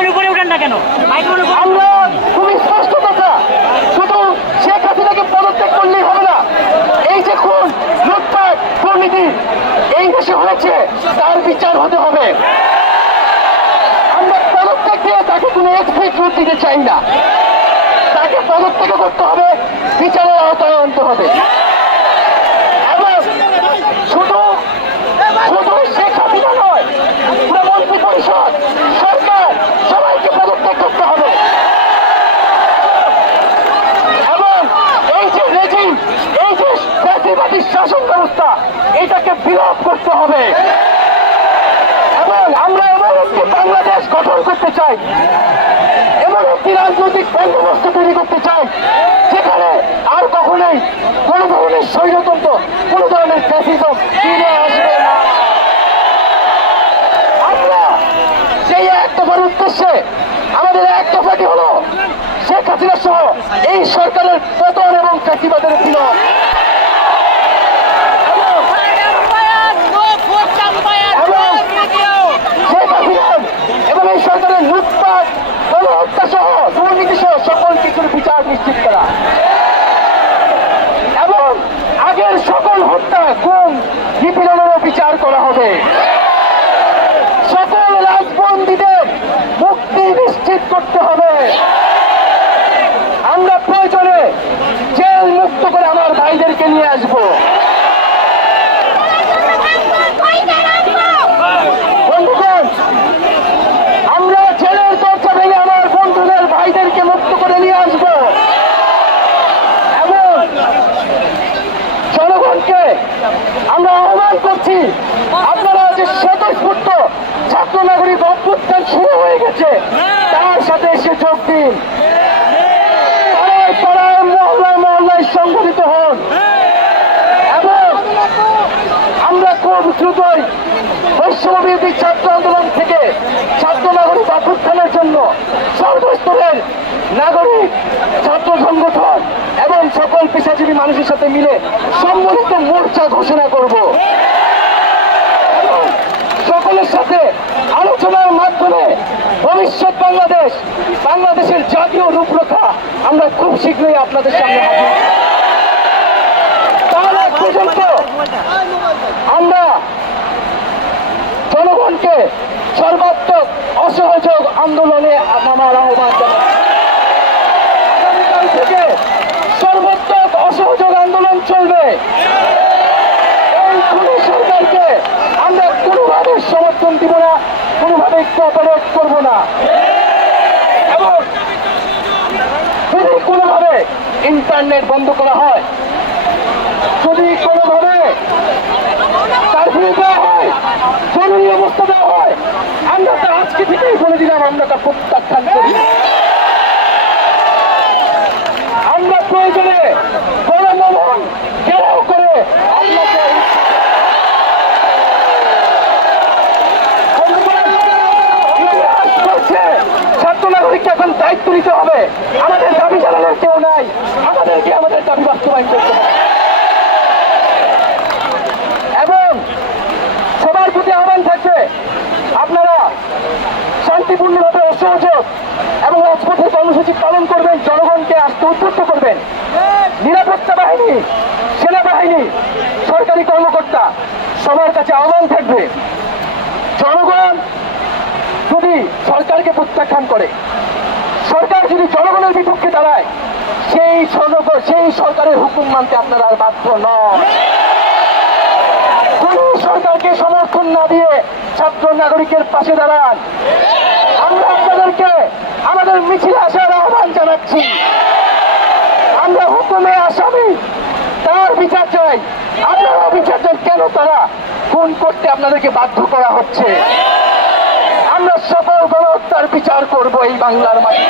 এ microphone উপরে উঠেন না কেন? মাইক্রোফোন উপরে খুবই স্পষ্ট কথা। শুধু শেখ হাসিনাকে পদত্যাগ করলেই হবে না। এই যে খুন, লুটপাট, দুর্নীতি, এই দেশে হয়েছে, তার বিচার হতে হবে। আমরা পদত্যাগ দিয়ে তাকে কোনো এক্সপেক্ট দিতে চাই না। তাকে পদত্যাগ করতে হবে, বিচারের আওতায় আনতে হবে। এবং শুধু শুধু শেখ হাসিনা নয় পুরো মন্ত্রী পরিষদ সরকার সবাইকে পদত্যাগ করতে হবে এবং এই যে রেজিম এই যে ফ্যাসিবাদী শাসন ব্যবস্থা, এটাকে বিলোপ করতে হবে। এবং আমরা এমন একটি বাংলাদেশ গঠন করতে চাই, এমন একটি রাজনৈতিক বন্দোবস্ত তৈরি করতে চাই, যেখানে আর কখনোই কোনো ধরনের স্বৈরতন্ত্র, কোনো ধরনের ফ্যাসিজম ফিরে আসবে আমরা সেই এক দফার উদ্দেশ্যে, আমাদের এক দফাটি হলো শেখ হাসিনা সহ এই সরকারের পতন এবং ফ্যাসিবাদের বিলোপ এবং এবং শেখ হাসিনা এবং এই সরকারের লুটপাট গণহত্যা সহ দুর্নীতি সহ সকল কিছুর বিচার নিশ্চিত করা এবং আগের সকল হত্যা গুম নিপীড়নেরও বিচার করা হবে সকল রাজবন্দীদের মুক্তি নিশ্চিত করতে হবে আমরা প্রয়োজনে জেল মুক্ত করে আমার ভাইদেরকে নিয়ে আসব বন্ধুগণ আমরা জেলের দরজা ভেঙে আমার বন্ধুদের ভাইদেরকে মুক্ত করে নিয়ে আসব এবং জনগণকে আমরা আহ্বান করছি। আপনারা যে স্বতঃস্ফূর্ত ছাত্র নাগরিক অভ্যুত্থান শুরু হয়ে গেছে, তার সাথে এসে যোগ দিন। সংগঠিত হন। এবং আমরা ছাত্র আন্দোলন থেকে ছাত্র জন্য নাগরিক ছাত্র সংগঠন পেশাজীবী মানুষের সাথে মিলে সম্মিলিত মোর্চা ঘোষণা করব সকলের সাথে আলোচনার মাধ্যমে ভবিষ্যৎ বাংলাদেশ, বাংলাদেশের জাতীয় রূপরেখা আমরা খুব শীঘ্রই আপনাদের সামনে হাজির। তার পর্যন্ত আমরা জনগণকে সর্বাত্মক অসহযোগ আন্দোলনে নামার আহ্বান জানাই আগামীকাল থেকে সর্বাত্মক অসহযোগ আন্দোলন চলবে। এই খুনি সরকারকে আমরা কোনোভাবে সমর্থন দিব না, কোনোভাবে কোঅপারেট করব না। এবং যদি কোনোভাবে ইন্টারনেট বন্ধ করা হয়, যদি কোনোভাবে কারফিউ দেওয়া হয়, জরুরি অবস্থা দেওয়া হয়, আমরা তো আজকে থেকেই বলে দিলাম, আমরা তা প্রত্যাখ্যান করি। নিতে হবে। আমাদের দাবি জানানোর কেউ নাই। আমাদেরকে আমাদের দাবি বাস্তবায়ন করতে হবে। এবং সবার প্রতি আহ্বান থাকবে আপনারা শান্তিপূর্ণভাবে অসহযোগ এবং রাজপথের কর্মসূচি পালন করবেন, জনগণকে আসতে উদ্বুদ্ধ করবেন। নিরাপত্তা বাহিনী, সেনাবাহিনী, সরকারি কর্মকর্তা, সবার কাছে আহ্বান থাকবে, জনগণ যদি সরকারকে প্রত্যাখ্যান করে। সরকার যদি জনগণের বিপক্ষে দাঁড়ায়, সেই সেই সরকারের হুকুম মানতে আপনারা আর বাধ্য নন। কোন সরকারকে সমর্থন না দিয়ে ছাত্র নাগরিকের পাশে দাঁড়ান। আমরা আপনাদেরকে আমাদের মিছিলে আসার আহ্বান জানাচ্ছি। আমরা হুকুমে আসামি, তার বিচার চাই। আপনারাও বিচার চান কেন তারা? খুন করতে আপনাদেরকে বাধ্য করা হচ্ছে? আমরা সকল গণহত্যার বিচার করব এই বাংলার মাটি।